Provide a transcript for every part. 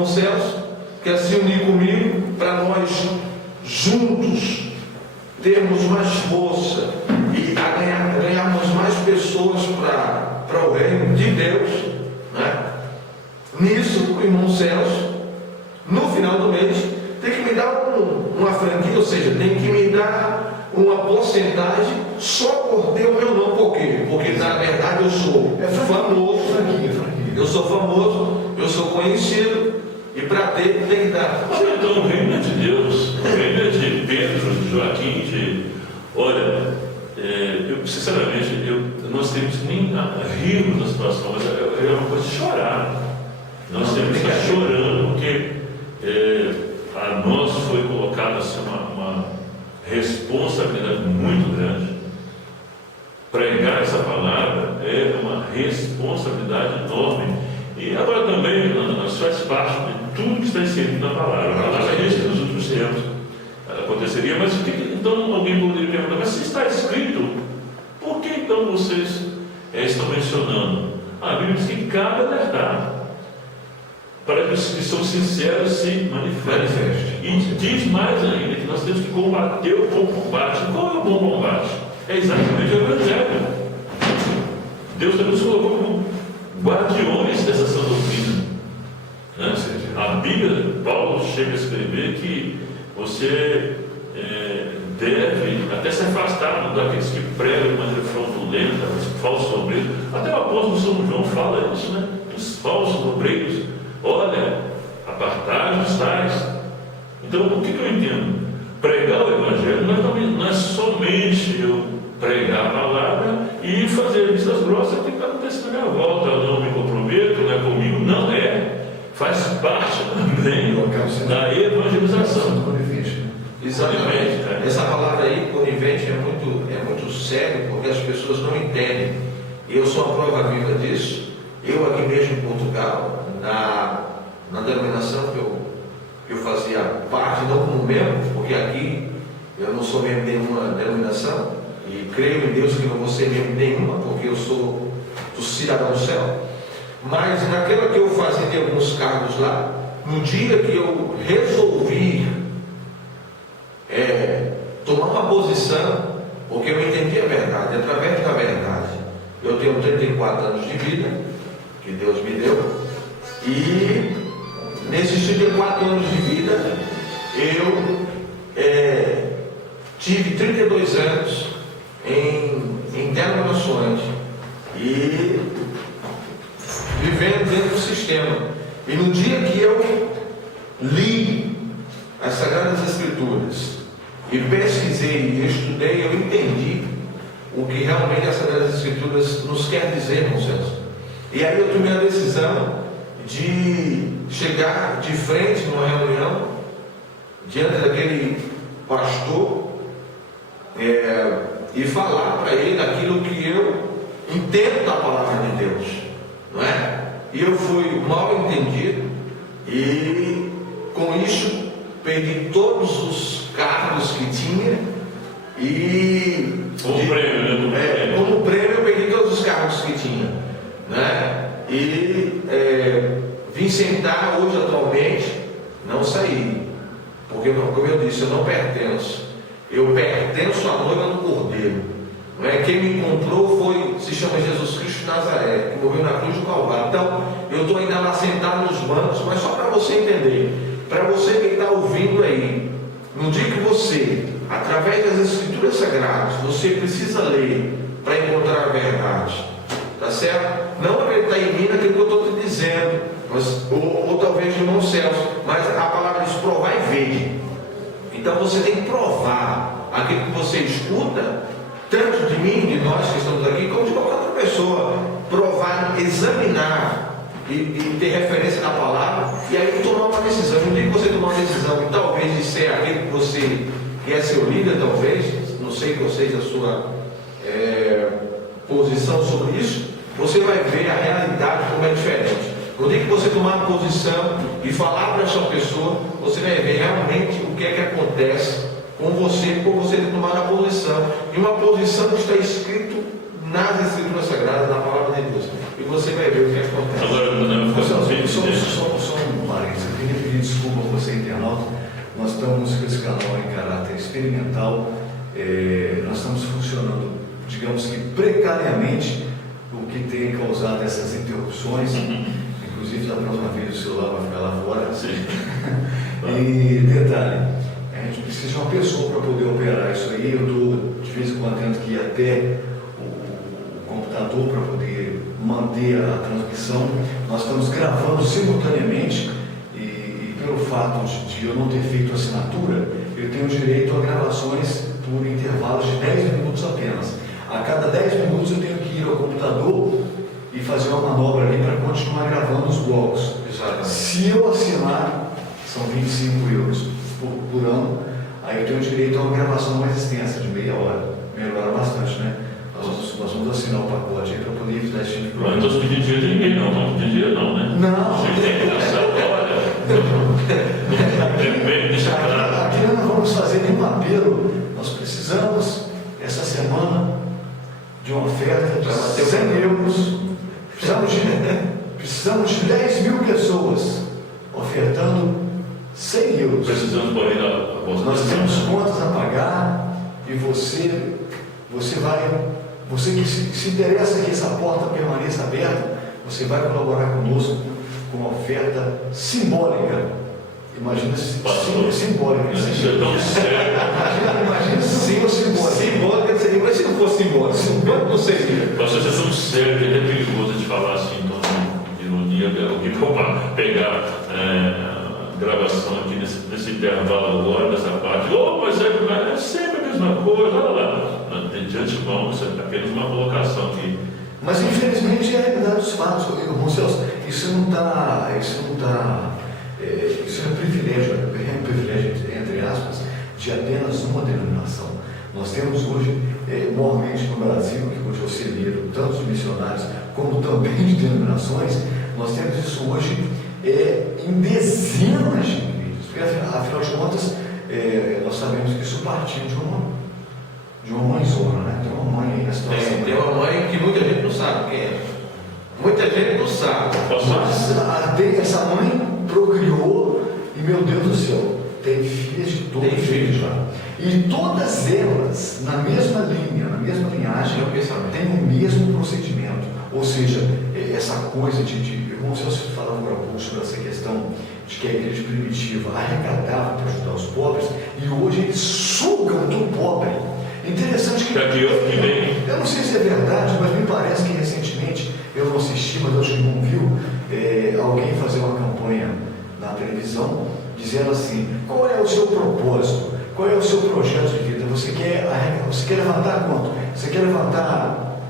irmão Celso quer se unir comigo para nós juntos termos mais força e ganharmos mais pessoas para o reino de Deus, né? Nisso, o irmão Celso, no final do mês, tem que me dar uma franquia, ou seja, tem que me dar uma porcentagem só por ter o meu nome. Por quê? Porque na verdade eu sou famoso, eu sou famoso, eu sou conhecido, e para ter tem que dar. Então o reino é de Deus, o reino é de Pedro, de Joaquim, olha, sinceramente, nós temos que nem rir da situação, mas é uma coisa de chorar. Nós temos que estar chorando, porque a nós foi colocada assim, uma responsabilidade muito grande. Pregar essa palavra é uma responsabilidade enorme. E agora também nós faz parte de tudo que está inserido na palavra. A palavra é isso que nos últimos tempos aconteceria. Mas então alguém poderia perguntar, mas se está escrito, por que então vocês estão mencionando? A Bíblia diz que cabe alertar, para que os que são sinceros se manifestem. E diz mais ainda que nós temos que combater o bom combate. Qual é o bom combate? É exatamente o Evangelho. Deus também nos colocou como guardiões dessa sã doutrina, né? A Bíblia, Paulo chega a escrever que você deve até se afastar daqueles que pregam de maneira fraudulenta, os falsos obreiros. Até o apóstolo São João fala isso, né? Os falsos obreiros. Olha, apartai-vos tais. Então, o que eu entendo? Pregar o Evangelho não é somente eu pregar a palavra e fazer vistas grossas, o que está acontecendo na minha volta. Eu não me comprometo, não é comigo, não é. Faz parte também da evangelização. Exatamente. Essa palavra aí, conivente, é muito sério, porque as pessoas não entendem. E eu sou a prova viva disso. Eu aqui mesmo em Portugal, na denominação que eu fazia parte, não como membro, porque aqui eu não sou membro de nenhuma denominação, e creio em Deus que não vou ser membro de nenhuma, porque eu sou do cidadão do céu. Mas naquela que eu fazia de alguns cargos lá, no dia que eu resolvi tomar uma posição, porque eu entendi a verdade, através da verdade. Eu tenho 34 anos de vida, que Deus me deu, e nesses 34 anos de vida, eu tive 32 anos em denominações e vivendo dentro do sistema. E no dia que eu li as Sagradas Escrituras e pesquisei e estudei, eu entendi o que realmente as Sagradas Escrituras nos quer dizer, irmão Celso. E aí eu tomei a decisão de chegar de frente numa reunião diante daquele pastor e falar para ele aquilo que eu entendo da palavra de Deus, não é? E eu fui mal entendido e com isso perdi todos os cargos que tinha e como prêmio eu perdi todos os cargos que tinha, né? E vim sentar hoje atualmente, não saí, porque como eu disse, eu não pertenço, eu pertenço à noiva do Cordeiro, não é? Quem me encontrou se chama Jesus Cristo de Nazaré, que morreu na cruz do Calvário. Então eu estou ainda lá sentado nos bancos, mas só para você entender, para você que está ouvindo aí, no dia que você, através das Escrituras Sagradas, você precisa ler para encontrar a verdade, tá certo? Não acreditar em mim naquilo que eu estou te dizendo, ou talvez de irmão Celso, mas a palavra diz provar e ver. Então você tem que provar aquilo que você escuta, tanto de mim, de nós que estamos aqui, como de qualquer outra pessoa. Provar, examinar e ter referência na palavra, e aí tomar uma decisão. No dia que você tomar uma decisão, e talvez de ser aquele que você quer ser o líder, talvez, não sei qual seja a sua posição sobre isso, você vai ver a realidade como é diferente. No dia que você tomar uma posição e falar para essa pessoa, você vai ver realmente o que é que acontece com você, por você ter tomado a posição, e uma posição que está escrito nas Escrituras Sagradas, na Palavra de Deus, e você vai ver o que acontece. Agora, só um parênteses. estamos com esse canal em caráter experimental, nós estamos funcionando, digamos que precariamente, o que tem causado essas interrupções, inclusive da próxima vez o celular vai ficar lá fora. Sim. E detalhe, a gente precisa de uma pessoa para poder operar isso aí. Eu estou de vez em quando tendo que ir até o computador para poder manter a transmissão. Nós estamos gravando simultaneamente e pelo fato de eu não ter feito assinatura, eu tenho direito a gravações por intervalos de 10 minutos apenas. A cada 10 minutos eu tenho que ir ao computador e fazer uma manobra ali para continuar gravando os blocos. Exatamente. Se eu assinar, são 25 euros por ano, aí eu tenho direito a uma gravação mais extensa, de meia hora. Melhora bastante, né? Nós vamos assinar o pacote aí para poder evitar esse tipo de Mas não problema. estou pedindo dinheiro de ninguém, não. Não pedindo dinheiro, não, né? Não. Deixa claro. Aqui nós não vamos fazer nenhum apelo. Nós precisamos, essa semana, de uma oferta de 100 euros. Precisamos de 10 mil pessoas ofertando 100 euros. Precisamos pôr aí a bolsa. Nós temos contas a pagar e você que se interessa que essa porta permaneça aberta, você vai colaborar conosco com uma oferta simbólica. Imagina simbólica. Isso é tão sério. Imagina se fosse simbólica. Simbólica seria, mas se não fosse simbólica, simbólica não seria. Pastor, isso é tão sério que é até perigoso de falar assim, então, de ironia, alguém para pegar a gravação aqui nesse intervalo agora, nessa parte. Mas é sempre a mesma coisa, olha lá. De antemão, isso é apenas uma colocação aqui. Mas infelizmente é a realidade dos fatos, irmão Celso. Isso é um privilégio, entre aspas, de apenas uma denominação. Nós temos hoje, normalmente no Brasil, que hoje eu celebro tanto de missionários como também de denominações, nós temos isso hoje em dezenas de igrejas. Porque afinal de contas, nós sabemos que isso partiu de uma mãezona, né? Tem uma mãe aí na situação. Tem uma mãe que muita gente não sabe quem é. Muita gente não sabe. Mas essa mãe procriou e, meu Deus do céu, tem filhas de todo jeito já. E todas elas, na mesma linha, na mesma linhagem, têm o mesmo procedimento. Ou seja, essa coisa de irmão Celso falava agora um pouco sobre essa questão de que a igreja primitiva arrecadava para ajudar os pobres e hoje eles sugam do pobre. Interessante que eu não sei se é verdade, mas me parece que recentemente, eu não assisti, mas acho que não viu, alguém fazer uma campanha na televisão dizendo assim: qual é o seu propósito? Qual é o seu projeto de vida? Você quer levantar quanto? Você quer levantar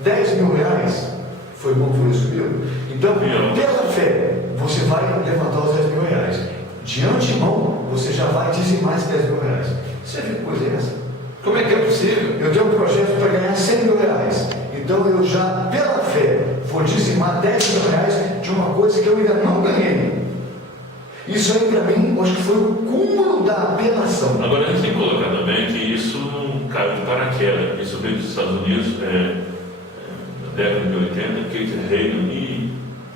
10 mil reais? Foi bom que foi isso, viu? Então, pela fé, você vai levantar os 10 mil reais. De antemão, você já vai dizimar esses 10 mil reais. Você vê que coisa é essa? Como é que é possível? Eu tenho um projeto para ganhar 100 mil reais. Então eu já, pela fé, vou dizimar 10 mil reais de uma coisa que eu ainda não ganhei. Isso aí para mim, acho que foi o cúmulo da apelação. Agora a gente tem que colocar também que isso não caiu de paraquedas. Isso veio dos Estados Unidos na década de 80, Kate Reagan e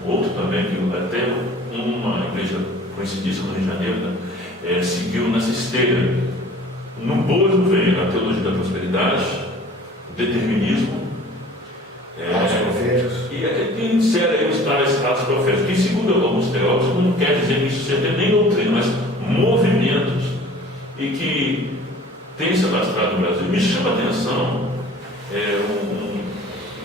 outro também, que até uma igreja conhecidíssima no Rio de Janeiro, né, seguiu nessa esteira. No bojo vem a teologia da prosperidade, o determinismo, e insere aí os tais atos proféticos, que segundo alguns teólogos não quer dizer que isso seja nem doutrina, mas movimentos, e que tem se alastrado no Brasil. Me chama a atenção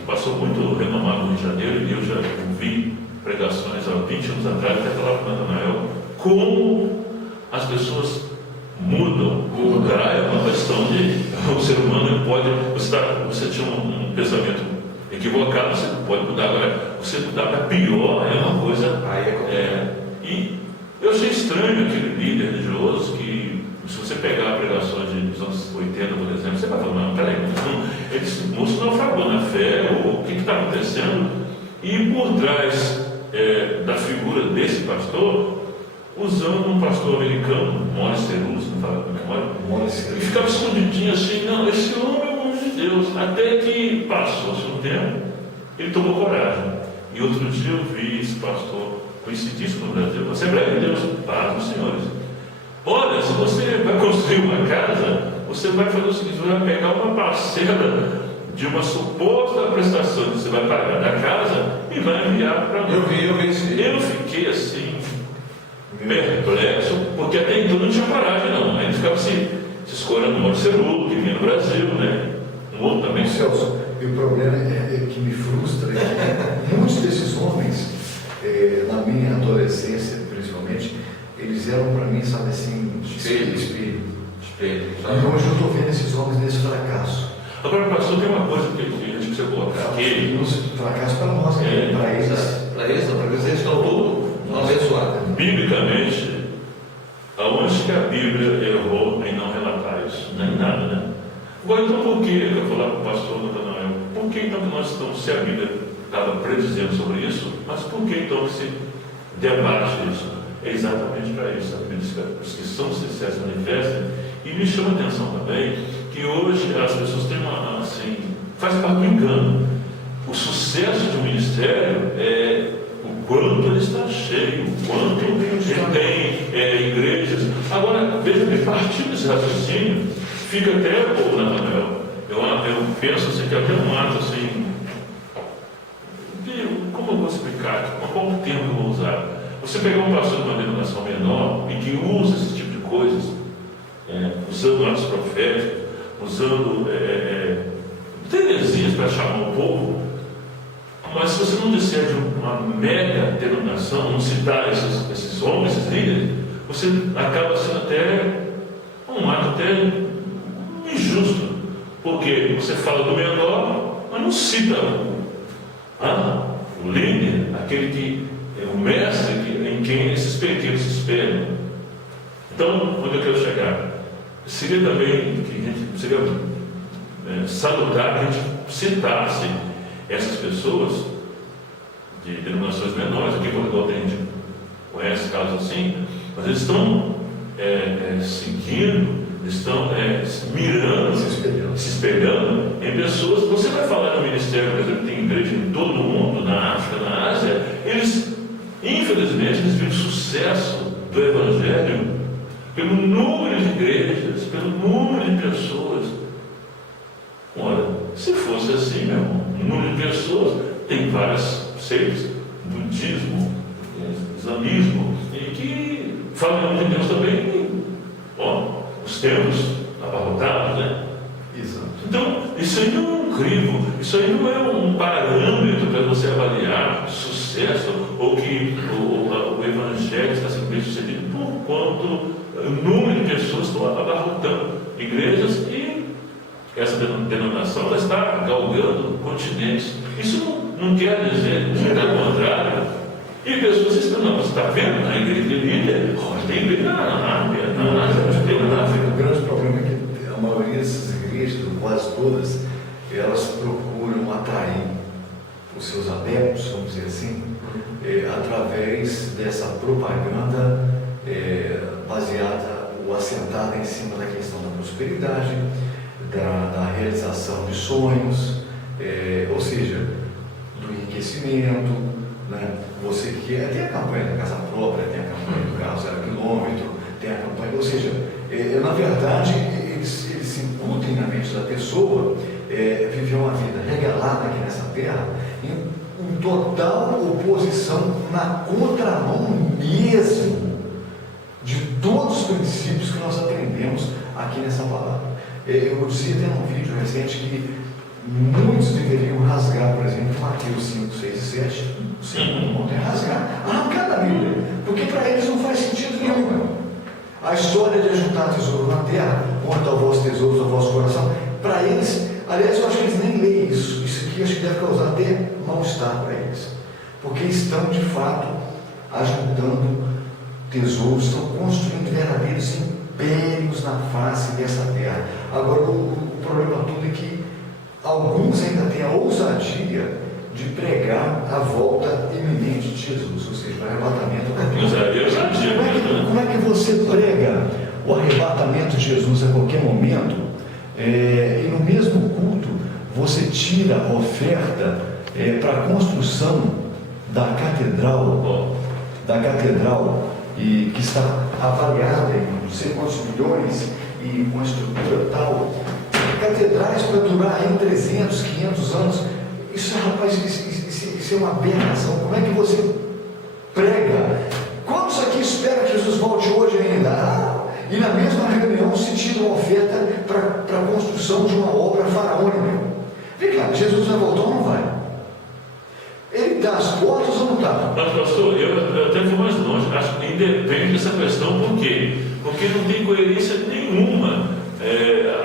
um pastor muito renomado no Rio de Janeiro, e eu já ouvi pregações há 20 anos atrás, até falava com o Natanael, como as pessoas mudam. O lugar é uma questão de o ser humano pode. Você tinha um pensamento equivocado, você pode mudar. Agora, você mudar para pior é uma coisa. E eu achei estranho aquele líder religioso que, se você pegar pregações dos anos 80, por exemplo, você vai falar: não, peraí, esse moço naufragou na fé, o que está acontecendo? E por trás da figura desse pastor, usando um pastor americano, Morris Terus, não fala com a memória, e ficava escondidinho assim: não, esse homem é o homem de Deus. Até que passou-se um tempo, ele tomou coragem. E outro dia eu vi esse pastor, conhecidíssimo no Brasil, Assembleia de Deus, paz dos senhores. Olha, se você vai construir uma casa, você vai fazer o seguinte: você vai pegar uma parcela de uma suposta prestação que você vai pagar da casa e vai enviar para mim. Eu vi isso. Eu fiquei assim, perplexo, porque até então não tinha paragem, não. Aí ele ficava se escolhendo no Cerulo, que vinha no Brasil, né? Um outro também. Celso, e o problema é que me frustra é que muitos desses homens, na minha adolescência principalmente, eles eram para mim, sabe assim, espelho. E hoje eu estou vendo esses homens nesse fracasso. Agora, pastor, tem uma coisa que a gente precisa colocar aqui. Fracasso para nós, para eles. Para eles estão todos abençoados. Biblicamente, aonde que a Bíblia errou em não relatar isso? Não é em nada, né? Agora, então, por que, eu vou falar para o pastor Natanael, por que então que nós estamos, se a Bíblia estava predizendo sobre isso, mas por que então que se debate isso? É exatamente para isso. A Bíblia diz que os que são sinceros manifestam, e me chama a atenção também que hoje as pessoas têm uma, assim, faz parte do engano. O sucesso de um ministério é o quanto ele está cheio, o quanto ele tem igrejas. Agora, veja bem, partindo desse raciocínio, fica até o povo Natanael. Eu penso assim, que até um ato assim, como eu vou explicar? Qual o termo que eu vou usar? Você pegar um pastor de uma denominação menor e que usa esse tipo de coisas, usando atos proféticos, usando heresias para chamar o povo, mas se você não disser de uma mega denominação, não citar esses homens, esses líderes, você acaba sendo até um ato até injusto, porque você fala do menor, mas não cita o líder, aquele que é o mestre em quem esses pequenos se espelham. Então, onde eu quero chegar? Seria também que a gente seria salutar que a gente citasse essas pessoas de denominações menores. Aqui em Portugal tem, a gente conhece casos assim, mas eles estão seguindo, estão mirando, se espelhando em pessoas. Você vai falar no ministério, por exemplo, tem igreja em todo o mundo, na África, na Ásia, eles, infelizmente, eles viram o sucesso do Evangelho pelo número de igrejas, pelo número de pessoas. Ora, se fosse assim, meu irmão, o número de pessoas, tem várias seitas, budismo, islamismo, e que falam em nome de Deus também, os templos abarrotados, né? Exato. Então, isso aí não é um crivo, isso aí não é um parâmetro para você avaliar sucesso, ou que o evangelho está sendo bem sucedido, por quanto o número de pessoas estão abarrotando igrejas, e essa denominação ela está galgando continentes. Isso não quer dizer, ao contrário. E pessoas estão, não, você está vendo? A igreja de líder, tem igreja na Arábia, na Ásia, tem na África. O grande problema é que a maioria dessas igrejas, quase todas, elas procuram atrair os seus adeptos, vamos dizer assim, através dessa propaganda baseada ou assentada em cima da questão da prosperidade, da realização de sonhos, ou seja, do enriquecimento, né? Você quer, tem a campanha da casa própria, tem a campanha do carro 0 km, tem a campanha, ou seja, na verdade, eles se incutem na mente da pessoa viver uma vida regalada aqui nessa terra em total oposição, na contramão mesmo de todos os princípios que nós aprendemos aqui nessa palavra. Eu dizia até num vídeo recente que muitos deveriam rasgar, por exemplo, Mateus 5, 6 e 7. Sim, não tem rasgar, arrancar da Bíblia, porque para eles não faz sentido nenhum. A história de ajuntar tesouro na terra, onde está o vosso tesouro, o vosso coração, para eles, aliás, eu acho que eles nem leem isso. Isso aqui acho que deve causar até mal-estar para eles, porque estão de fato ajuntando tesouros, estão construindo verdadeiros impérios na face dessa terra. Agora, o problema todo é que alguns ainda têm a ousadia de pregar a volta iminente de Jesus, ou seja, o arrebatamento da vida. Como é que você prega o arrebatamento de Jesus a qualquer momento, e no mesmo culto você tira a oferta para a construção da catedral e que está avaliada em não sei quantos milhões e com uma estrutura tal, catedrais para durar aí 300, 500 anos, isso, rapaz, isso é uma aberração. Como é que você prega? Quantos aqui esperam que Jesus volte hoje ainda? E na mesma reunião se tira uma oferta para a construção de uma obra faraônica. Vem cá, Jesus vai voltar ou não vai? Ele dá as portas ou não dá? Mas, pastor, eu até vou mais longe. Acho que independe dessa questão. Por quê? Porque não tem coerência nenhuma.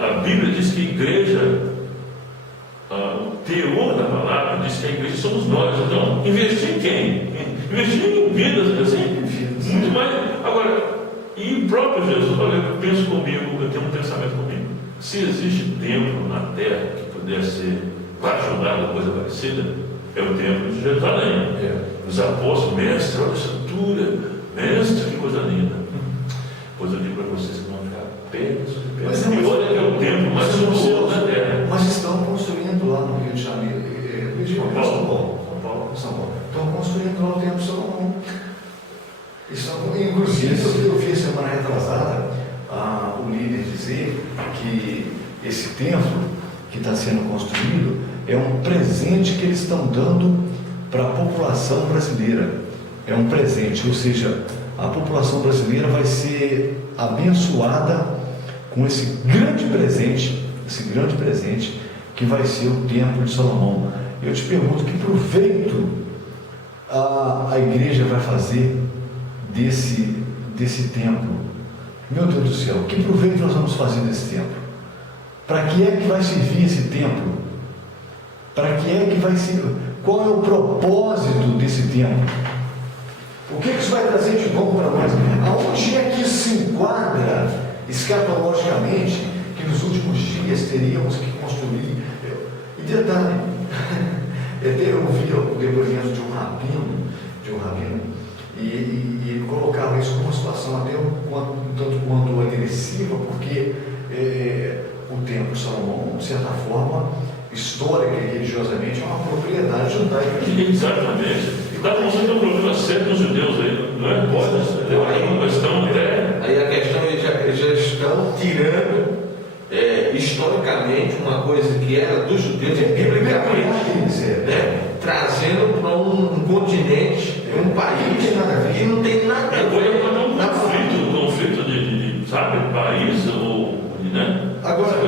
A Bíblia diz que a igreja, o teor da palavra diz que a igreja somos nós. Então, investir em quem? Investir em vidas, assim, muito mais. Agora, e o próprio Jesus, olha, eu penso comigo, eu tenho um pensamento comigo. Se existe templo na terra que pudesse ser bajulado ou coisa parecida, é o templo de Jerusalém. Os apóstolos, mestre, olha a estrutura, mestre, que coisa linda. Pois eu digo para vocês que vão ficar apenas de pé. E olha que é o templo mais suntuoso da terra. Mas estão construindo lá no Rio de Janeiro, São Paulo. Estão construindo lá o templo de Salomão. Inclusive, eu vi semana retrasada o líder dizer que esse templo que está sendo construído é um presente que eles estão dando para a população brasileira. É um presente, ou seja, a população brasileira vai ser abençoada com esse grande presente que vai ser o templo de Salomão. Eu te pergunto, que proveito a igreja vai fazer desse templo? Meu Deus do céu, que proveito nós vamos fazer desse templo? Para que é que vai servir esse templo? Para que é que vai ser? Qual é o propósito desse templo? O que isso vai trazer de bom para nós? Aonde é que isso se enquadra escatologicamente que nos últimos dias teríamos que construir? E detalhe, eu vi o depoimento de um rabino, e ele colocava isso como uma situação até um tanto quanto agressiva, porque o templo de Salomão, de certa forma, histórica e religiosamente, é uma propriedade judaica. Exatamente. Está mostrando um problema sério dos judeus aí, não é? Pode, uma questão até. Aí a questão, eles já estão tirando historicamente uma coisa que era dos judeus, biblicamente, trazendo para um continente, um país que não tem nada a ver. Um conflito de sabe, país ou, né? Agora,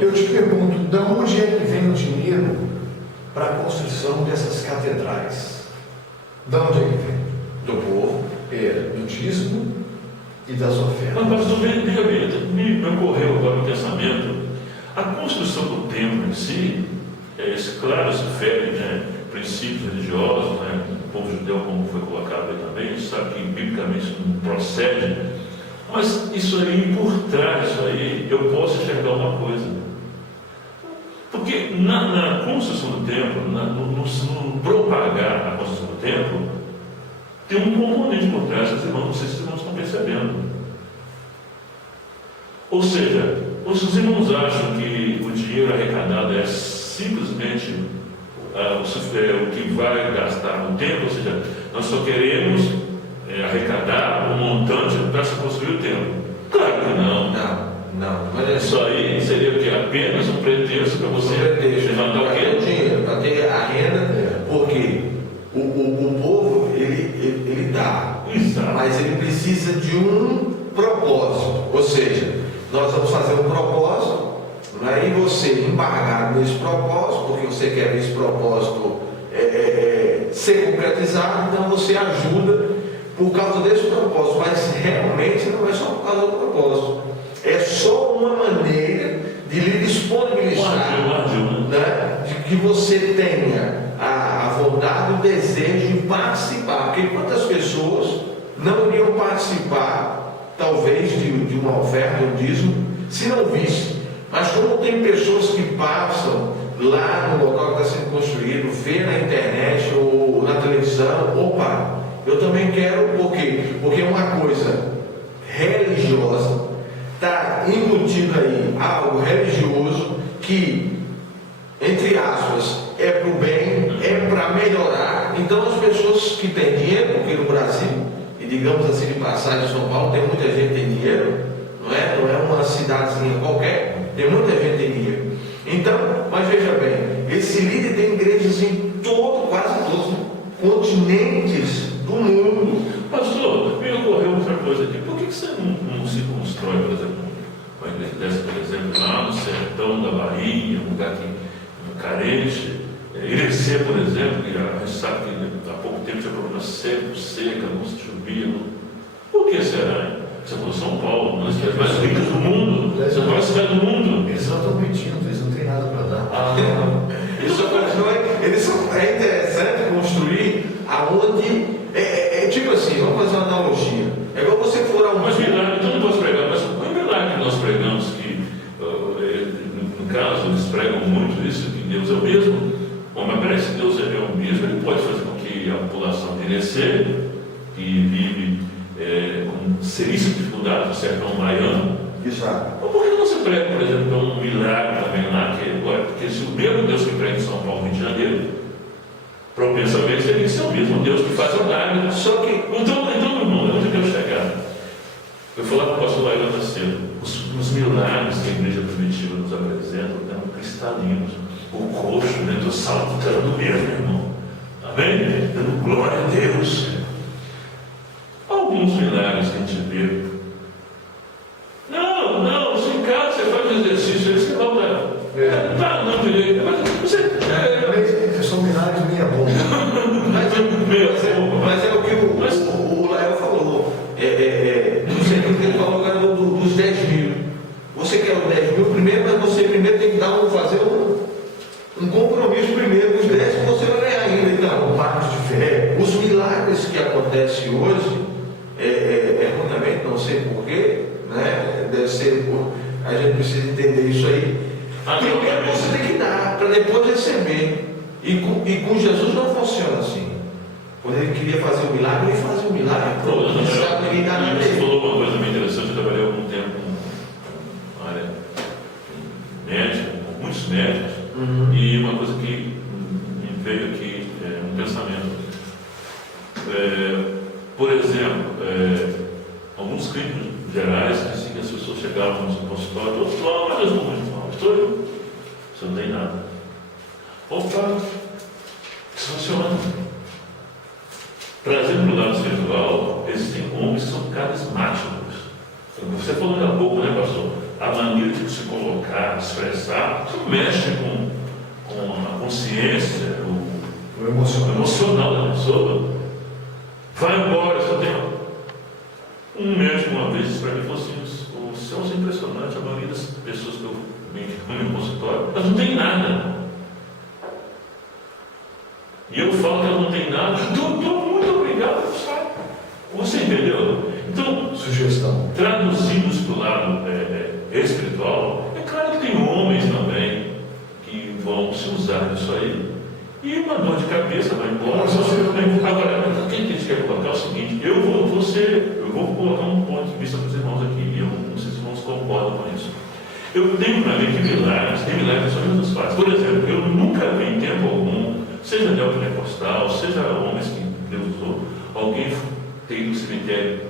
eu te pergunto, de onde é que vem o dinheiro para a construção dessas catedrais? De onde é que vem? Do povo, do dízimo e das ofertas. Mas me ocorreu agora o pensamento. A construção do templo em si, claro, se fere, né, princípios religiosos, né, o povo judeu, como foi colocado aí também, a gente sabe que biblicamente isso não procede, mas isso aí, por trás disso aí, eu posso enxergar uma coisa. Porque na construção do templo, no propagar a construção do templo, tem um componente por trás, não sei se os irmãos estão percebendo. Ou seja, os irmãos acham que o dinheiro arrecadado é simplesmente o que vai gastar no templo, ou seja, nós só queremos arrecadar um montante para se construir o templo. Claro que não. Mas isso aí seria o quê? Apenas um pretexto para você levantar o quê? O dinheiro, para ter a renda, porque o povo, ele dá, mas ele precisa de um propósito, ou seja, nós vamos fazer um propósito, e você embargar nesse propósito, porque você quer ver esse propósito ser concretizado, então você ajuda por causa desse propósito, mas realmente não é só por causa do propósito, é só uma maneira de lhe disponibilizar, né, de que você tenha a vontade, o desejo de participar, porque quantas pessoas não iriam participar, talvez, de uma oferta, um dízimo, se não visse. Mas como tem pessoas que passam lá no local que está sendo construído, vê na internet ou na televisão, opa, eu também quero, por quê? Porque é uma coisa religiosa, está embutido aí algo religioso que, entre aspas, é para o bem, é para melhorar. Então as pessoas que têm dinheiro, porque no Brasil e digamos assim, de passagem, São Paulo tem muita gente que tem dinheiro, não é uma cidadezinha qualquer, tem muita gente que tem dinheiro. Então, mas veja bem, esse líder tem igrejas em quase todos os continentes do mundo. Pastor, me ocorreu outra coisa aqui. Por que você não se constrói, por exemplo, uma igreja dessa, por exemplo, lá no sertão da Bahia, um lugar carente? Irecê, por exemplo, que a gente sabe que há pouco tempo tinha problema seca, não se chovia. Por que será? Você falou São Paulo, uma das cidades mais ricas do mundo. São Paulo é a cidade do mundo. Eles não estão pedindo, eles não têm nada para dar. É interessante construir aonde. Tipo assim, vamos fazer uma analogia. É igual você for a um. Mas milagre, então não posso pregar, mas o milagre que nós pregamos, que no caso eles pregam muito isso, que Deus é o mesmo. Bom, mas parece que Deus é o mesmo, ele pode fazer com que a população de Irecê, que vive com seríssima dificuldade no sertão baiano, Exato. por que não se prega, por exemplo, um milagre também lá? Porque se o mesmo Deus que prega em São Paulo, Rio de Janeiro, propensamente teria que ser o mesmo Deus que faz milagre. Só que, então irmão, onde eu quero chegar? Eu falava para o pastor Lairão cedo, os milagres que a igreja primitiva nos apresenta eram cristalinos. O coxo dentro do saltando mesmo, irmão. Amém? Dando glória a Deus. Alguns milagres que a gente vê. Não, se em casa você faz exercício, aí você volta. Não, direito. Mas são milagres meia bomba. Mas é o que o Lael falou. Não sei o que ele falou agora dos 10 mil. Você quer os 10 mil primeiro, mas você primeiro tem que fazer um compromisso primeiro com os 10 que você vai ganhar ainda. Então, Um pacto de fé. os milagres que acontecem hoje, erroneamente, não sei porquê, né? Deve ser. A gente precisa entender isso aí. Primeiro você tem que dar, para depois receber. E com Jesus não funciona assim. Quando ele queria fazer o milagre, ele fazia o milagre. Você falou uma coisa bem interessante. Eu trabalhei há algum tempo com área médica, com muitos médicos, e uma coisa que me veio aqui, um pensamento. Por exemplo, alguns clínicos gerais diziam que as pessoas chegavam no consultório, outros falavam, mas eu você não tem nada. Opa, isso funciona. Trazendo para o lado espiritual, existem homens que são carismáticos. Você falou há pouco, né, pastor? A maneira de se colocar, expressar, isso mexe com a consciência, o emocional da pessoa. Vai embora, só tem. Um médico uma vez disse para mim, falou assim, o céu é impressionante, a maioria das pessoas que eu venho no meu consultório, elas não têm nada. E eu falo que ela não tem nada, estou muito obrigado, sabe? Você entendeu? Então, sugestão. Traduzindo isso para o lado espiritual, é claro que tem homens também que vão se usar disso aí. E uma dor de cabeça vai embora. Agora, o que a gente quer colocar é o seguinte, eu vou colocar um ponto de vista para os irmãos aqui, e eu não sei se os irmãos concordam com isso. Eu tenho para mim que milagres, tem milagres que são Jesus faz. Por exemplo, eu nunca vi em tempo algum, seja neopentecostal, seja homens que Deus usou, alguém ter ido no cemitério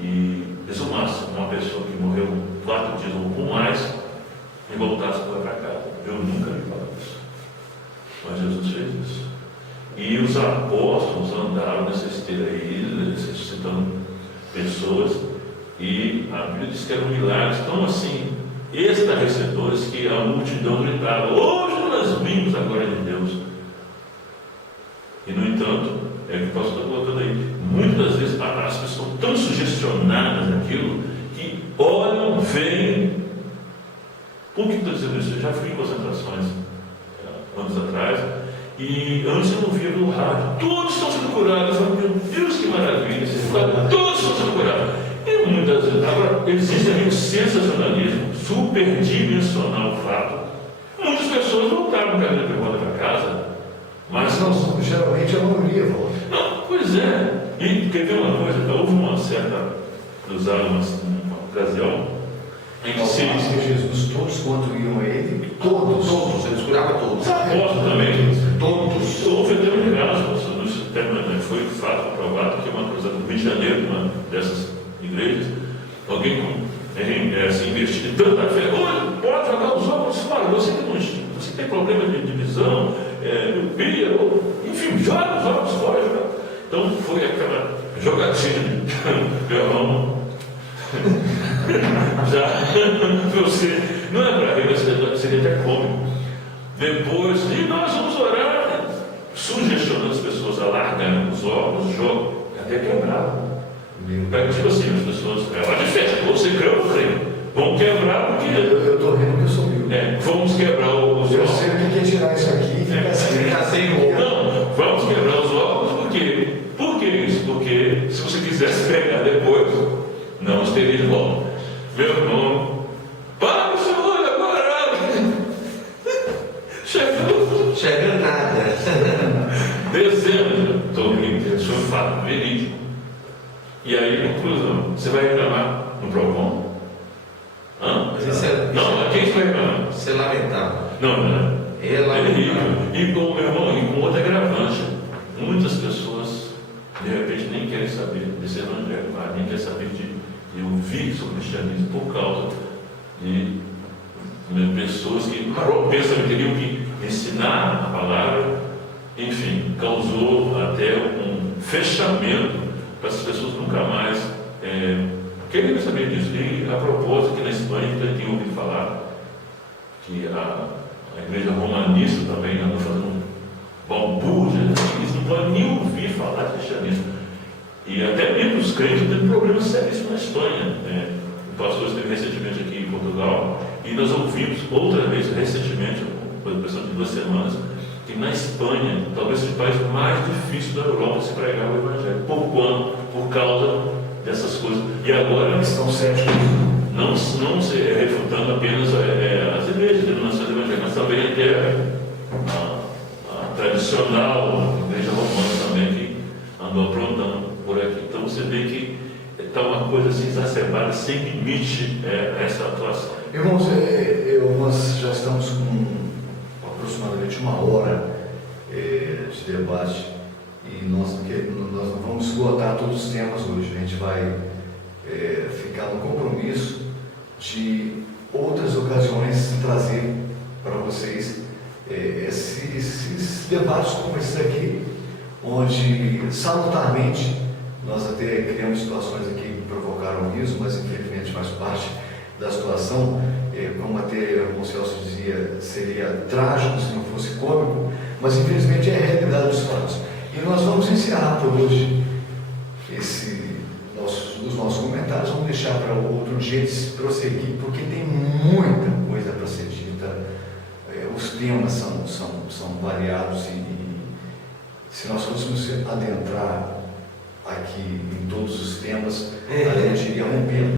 e exumasse uma pessoa que morreu 4 dias ou com mais e voltasse para casa. Eu nunca vi falar isso. Mas Jesus fez isso. E os apóstolos andaram nessa esteira aí, ressuscitando pessoas, e a Bíblia diz que eram milagres tão assim, estarrecedores, que a multidão gritava, hoje nós vimos a glória de Deus. E no entanto, é o que o pastor está colocando aí, muitas das vezes as pessoas estão tão sugestionadas naquilo, que olham, veem. Por que estou dizendo isso? Eu já fui em concentrações anos atrás, e antes eu não via no rádio, todos estão sendo curados. Eu falei, meu Deus, que maravilha, todos estão sendo curados. E muitas vezes, agora, existe ali um sensacionalismo superdimensional, fato. Muitas pessoas voltaram cadeira de roda para casa, mas não, geralmente a maioria volta. Não, pois é. E quer ver uma coisa? Houve uma certa, usaram uma ocasião em que se Jesus, todos quanto iam a ele, todos, eles curavam todos. Apóstolos também. Todos. Houve até um caso, até foi de fato comprovado que uma cruzada no Rio de Janeiro, uma dessas igrejas, alguém assim, investido em tanta fé, olha, pode jogar os óculos fora, você tem problema de visão, miopia, enfim, joga os óculos fora. Então foi aquela jogatina, meu irmão. Já você não é para rir, seria até cômico. Depois, e nós vamos orar, sugestionando as pessoas a largarem os óculos, jogam, até quebrar. Tipo assim, as pessoas, ela de festa, você crê ou não crê? Vamos quebrar porque. Eu estou rindo que eu sou vivo. Vamos quebrar os óculos. Eu sei o que é tirar isso aqui e ficar sem roupa. Não, vamos quebrar os óculos por quê? Por que isso? Porque se você quisesse pegar depois, não estaria de volta. Meu irmão, para o seu olho agora! Chegando nada. Dezenas, estou rindo, isso é um fato verídico. E aí, conclusão, você vai reclamar no PROCON? Não, a quem você vai reclamar? Isso é lamentável. Não. É lamentável. E com, meu irmão, e com outra agravante, muitas pessoas, de repente, nem querem saber desse evangelho, nem querem saber de ouvir sobre o cristianismo por causa de pessoas que pensam que teriam que ensinar a palavra, enfim, causou até um fechamento para as pessoas nunca mais querem saber disso. E a propósito, que na Espanha eu tinha ouvido falar que a igreja romanista também andou fazendo balbúrdia, eles não podem nem ouvir falar de cristianismo. E até mesmo os crentes têm problemas sérios na Espanha. O pastor esteve recentemente aqui em Portugal e nós ouvimos outra vez, recentemente, por questão de 2 semanas, que na Espanha, talvez seja o país mais difícil da Europa se pregar o Evangelho. Por quanto? Por causa dessas coisas. E agora Estão céticos. não se refutando apenas as igrejas, denominações evangélicas, mas também até a tradicional igreja romana também, que andou aprontando por aqui. Então você vê que está uma coisa assim exacerbada, sem limite essa atuação. Irmãos, nós já estamos com aproximadamente 1 hora de debate e nós não vamos esgotar todos os temas hoje. A gente vai ficar no compromisso de outras ocasiões trazer para vocês esses debates como esses aqui, onde salutarmente nós até criamos situações aqui que provocaram riso, mas infelizmente faz parte da situação. Como até o irmão Celso dizia, seria trágico se não fosse cômico, mas infelizmente é a realidade dos fatos. E nós vamos encerrar por hoje os nossos comentários, vamos deixar para outro dia prosseguir, porque tem muita coisa para ser dita. Os temas são variados e se nós fôssemos adentrar aqui em todos os temas, a gente iria romper.